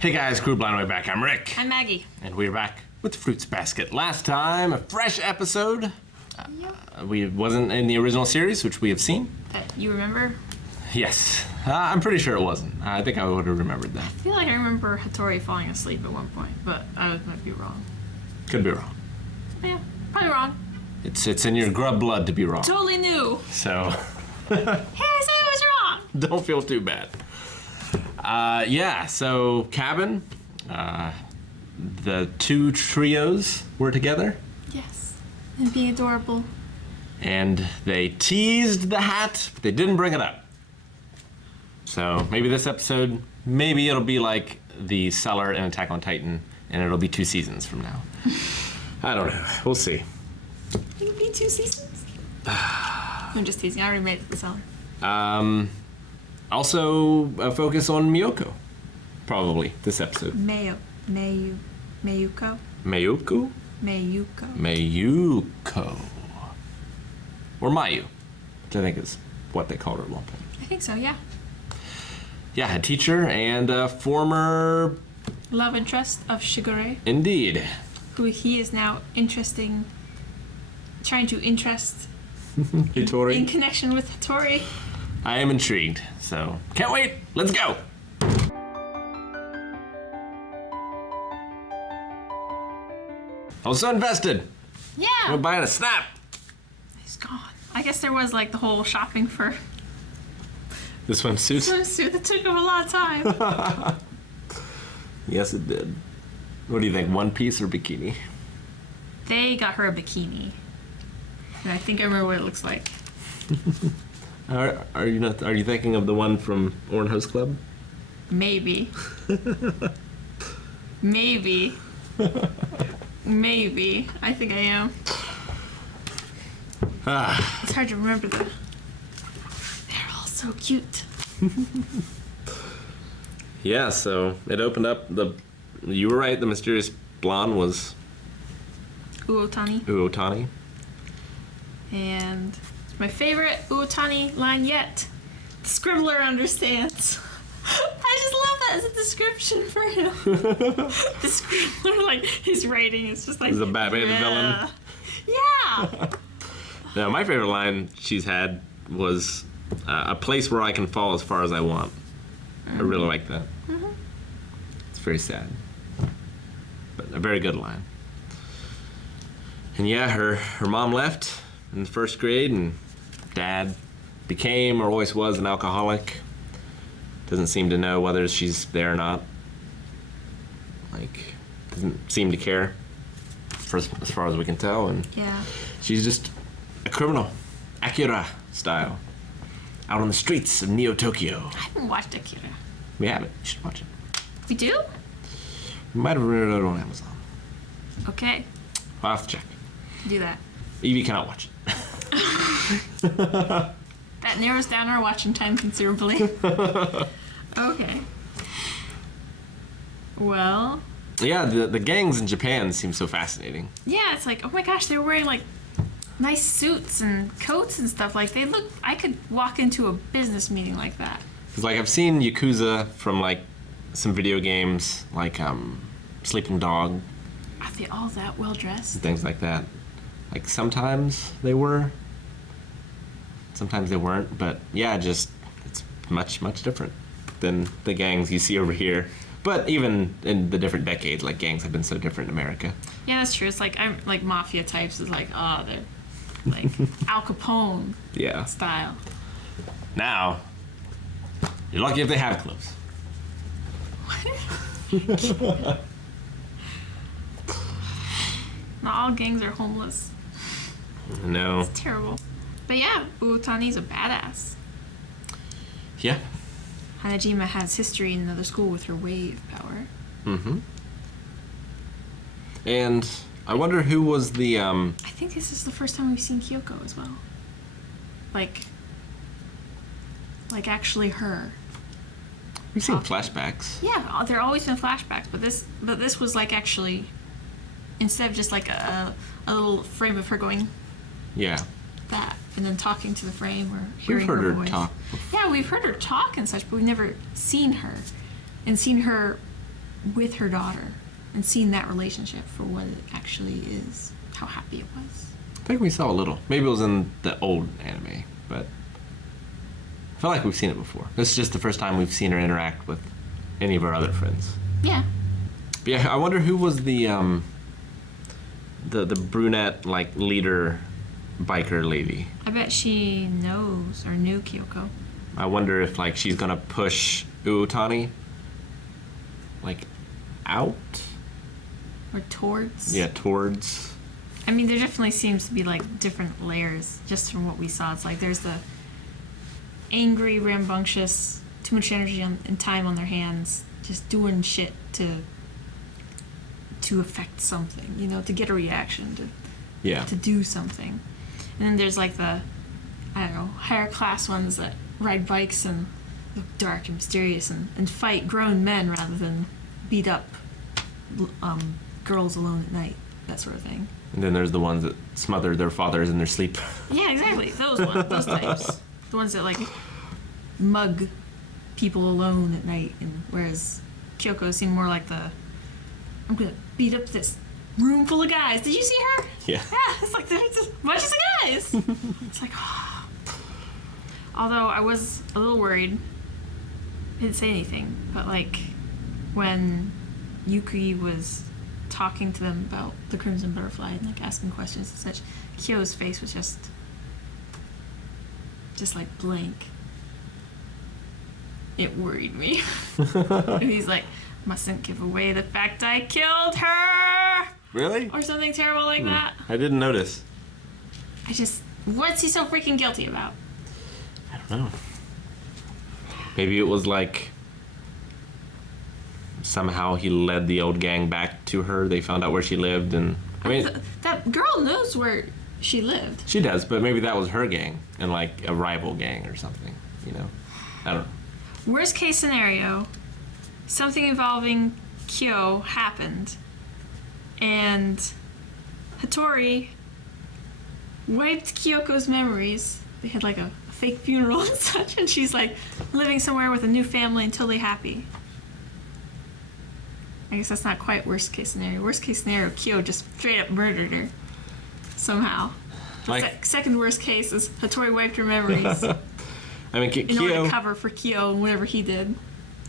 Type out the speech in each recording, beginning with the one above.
Hey guys, Crew Blind Way back. I'm Rick. I'm Maggie. And we're back with Fruits Basket. Last time, a fresh episode. We wasn't in the original series, which we have seen. That you remember? Yes. I'm pretty sure it wasn't. I think I would have remembered that. I feel like I remember Hattori falling asleep at one point, but I might be wrong. Could be wrong. Yeah, probably wrong. It's in your grub blood to be wrong. Totally new. So. Hey, I said I was wrong. Don't feel too bad. So Cabin, the two trios were together. Yes, and being adorable. And they teased the hat, but they didn't bring it up. So maybe this episode, maybe it'll be like the cellar in Attack on Titan, and it'll be 2 seasons from now. I don't know. We'll see. It'll be 2 seasons. I'm just teasing. I already made it to the cellar. Also, a focus on Miyoko, probably, this episode. Mayuko? Mayuko? Mayuko. Mayuko. Or Mayu, which I think is what they called her at one point. I think so, yeah. Yeah, a teacher and a former... love interest of Shigure. Indeed. Who he is now trying to interest Hattori. in connection with Hattori. I am intrigued, so can't wait. Let's go. I was so invested. Yeah. I'm buying a snap. He's gone. I guess there was like the whole shopping for The swimsuit? swimsuit that took him a lot of time. Yes, it did. What do you think, one piece or bikini? They got her a bikini. And I think I remember what it looks like. Are you thinking of the one from Orange Host Club? Maybe. Maybe. Maybe. I think I am. It's hard to remember though. They're all so cute. Yeah, so it opened up you were right, the mysterious blonde was Uotani. Uotani. And it's my favorite Uotani line yet. The scribbler understands. I just love that as a description for him. The scribbler, like his writing is just like... He's a Batman villain. Yeah! Now, my favorite line she's had was a place where I can fall as far as I want. I really like that. Mm-hmm. It's very sad, but a very good line. And yeah, her mom left in the 1st grade, and dad became or always was an alcoholic. Doesn't seem to know whether she's there or not. Like, doesn't seem to care, as far as we can tell. And Yeah. she's just a criminal, Akira style, out on the streets of Neo-Tokyo. I haven't watched Akira. We have it. You should watch it. We do? We might have rented it on Amazon. Okay. I'll have to check. Do that. Evie cannot watch it. That narrows down our watching time considerably. Okay. Well... Yeah, the gangs in Japan seem so fascinating. Yeah, it's like, oh my gosh, they're wearing like nice suits and coats and stuff. Like they look, I could walk into a business meeting like that. Because like I've seen Yakuza from like some video games, like Sleeping Dog, Are they all that well dressed? and things like that. Like sometimes they were, sometimes they weren't, but yeah, just it's much different than the gangs you see over here. But even in the different decades, like gangs have been so different in America. Yeah, that's true. It's like I'm like mafia types is like, oh, they're like Al Capone Yeah. style. Now, you're lucky if they have clothes. Not all gangs are homeless. No. It's terrible. But yeah, Uotani's a badass. Yeah. Hanajima has history in another school with her wave power. Mm-hmm. And I wonder who was the I think this is the first time we've seen Kyoko as well. Like actually her. We've seen flashbacks. Yeah, there always been flashbacks, but this was like actually instead of just like a little frame of her going Yeah. that and then talking to the frame or hearing We've heard her voice. talk. Yeah, we've heard her talk and such, but we've never seen her. And seen her with her daughter and seeing that relationship for what it actually is, how happy it was. I think we saw a little. Maybe it was in the old anime, but I feel like we've seen it before. This is just the first time we've seen her interact with any of our other friends. Yeah. But yeah, I wonder who was the brunette like leader biker lady. I bet she knows or knew Kyoko. I wonder if like she's gonna push Uotani like out. Or towards. Yeah, towards. I mean, there definitely seems to be like different layers just from what we saw. It's like there's the angry, rambunctious, too much energy and time on their hands, just doing shit to affect something, you know, to get a reaction, to do something. And then there's like the, I don't know, higher class ones that ride bikes and look dark and mysterious and fight grown men rather than beat up girls alone at night, that sort of thing. And then there's the ones that smother their fathers in their sleep. Yeah, exactly. Those ones, those types. The ones that like mug people alone at night, and whereas Kyoko seemed more like the, I'm gonna beat up this room full of guys. Did you see her? Yeah. Yeah, it's like there's a bunch of guys. It's like, oh. Although I was a little worried. I didn't say anything, but like when Yuki was talking to them about the Crimson Butterfly and like asking questions and such, Kyo's face was just like blank. It worried me. And he's like, mustn't give away the fact I killed her. Really? Or something terrible like that. I didn't notice. What's he so freaking guilty about? I don't know. Maybe it was like somehow he led the old gang back to her. They found out where she lived, and I mean, that girl knows where she lived. she does, but maybe that was her gang and like a rival gang or something. You know, I don't know. Worst case scenario, something involving Kyo happened, and Hattori wiped Kyoko's memories. They had like a fake funeral and such, and she's like living somewhere with a new family and totally happy. I guess that's not quite worst case scenario. Worst case scenario, Kyo just straight up murdered her somehow. Like, Second worst case is Hattori wiped her memories I mean, in order to cover for Kyo and whatever he did.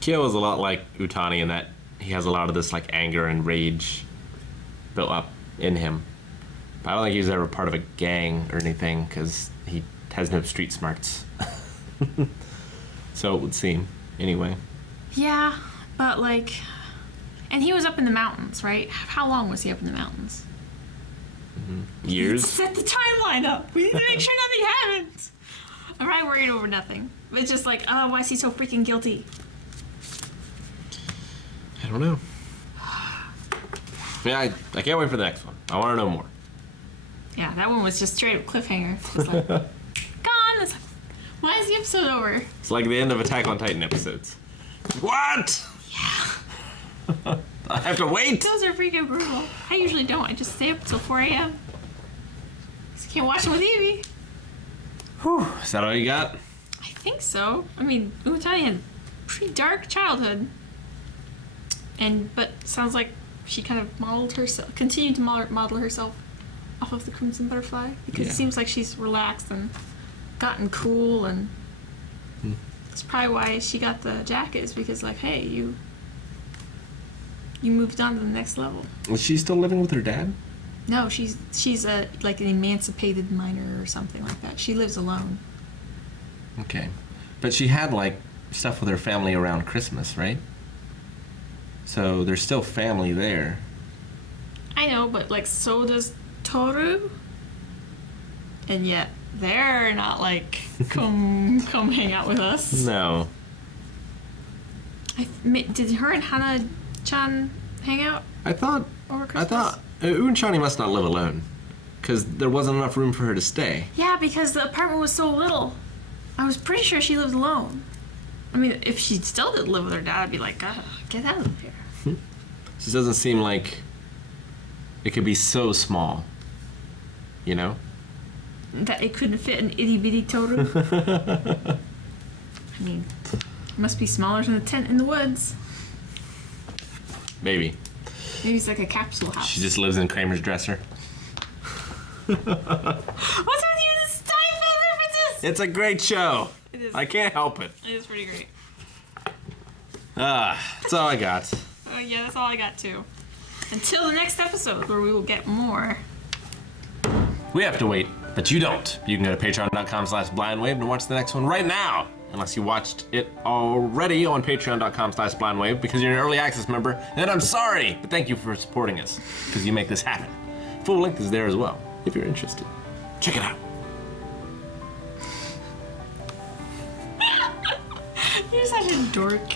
Kyo is a lot like Utani in that he has a lot of this like anger and rage built up in him. But I don't think he's ever part of a gang or anything because he has no street smarts. So it would seem, anyway. Yeah, but like, and he was up in the mountains, right? How long was he up in the mountains? Years? Set the timeline up. We need to make sure nothing happens. I'm probably worried over nothing. But it's just like, oh, why is he so freaking guilty? I don't know. Yeah, I can't wait for the next one. I want to know more. Yeah, that one was just straight up cliffhanger. It's like, gone. It's like, why is the episode over? It's like the end of Attack on Titan episodes. What? Yeah. I have to wait. Those are freaking brutal. I usually don't. I just stay up until 4 a.m. So I can't watch them with Evie. Whew. Is that all you got? I think so. I mean, Umatani had a pretty dark childhood. But sounds like she kind of continued to model herself off of the Crimson Butterfly. Because it seems like she's relaxed and gotten cool, and that's probably why she got the jacket, is because like, hey, you moved on to the next level. Was she still living with her dad? No, she's like an emancipated minor or something like that. She lives alone. Okay. But she had like stuff with her family around Christmas, right? So there's still family there. I know, but like so does Toru. And yet they're not like come hang out with us. No. Did her and Hana-chan hang out over Christmas? Unchani must not live alone, because there wasn't enough room for her to stay. Yeah, because the apartment was so little. I was pretty sure she lived alone. I mean, if she still did live with her dad, I'd be like, get out of here. This doesn't seem like it could be so small, you know? That it couldn't fit an itty bitty Toru. I mean, it must be smaller than a tent in the woods. Maybe. Maybe it's like a capsule house. She just lives in Kramer's dresser. What's with you with the Steinfeld references? It's a great show. It is. I can't help it. It is pretty great. That's all I got. Oh yeah, that's all I got too. Until the next episode, where we will get more. We have to wait, but you don't. You can go to patreon.com/blindwave and watch the next one right now. Unless you watched it already on patreon.com/blindwave because you're an early access member. And I'm sorry, but thank you for supporting us because you make this happen. Full link is there as well, if you're interested. Check it out. You're such a dork.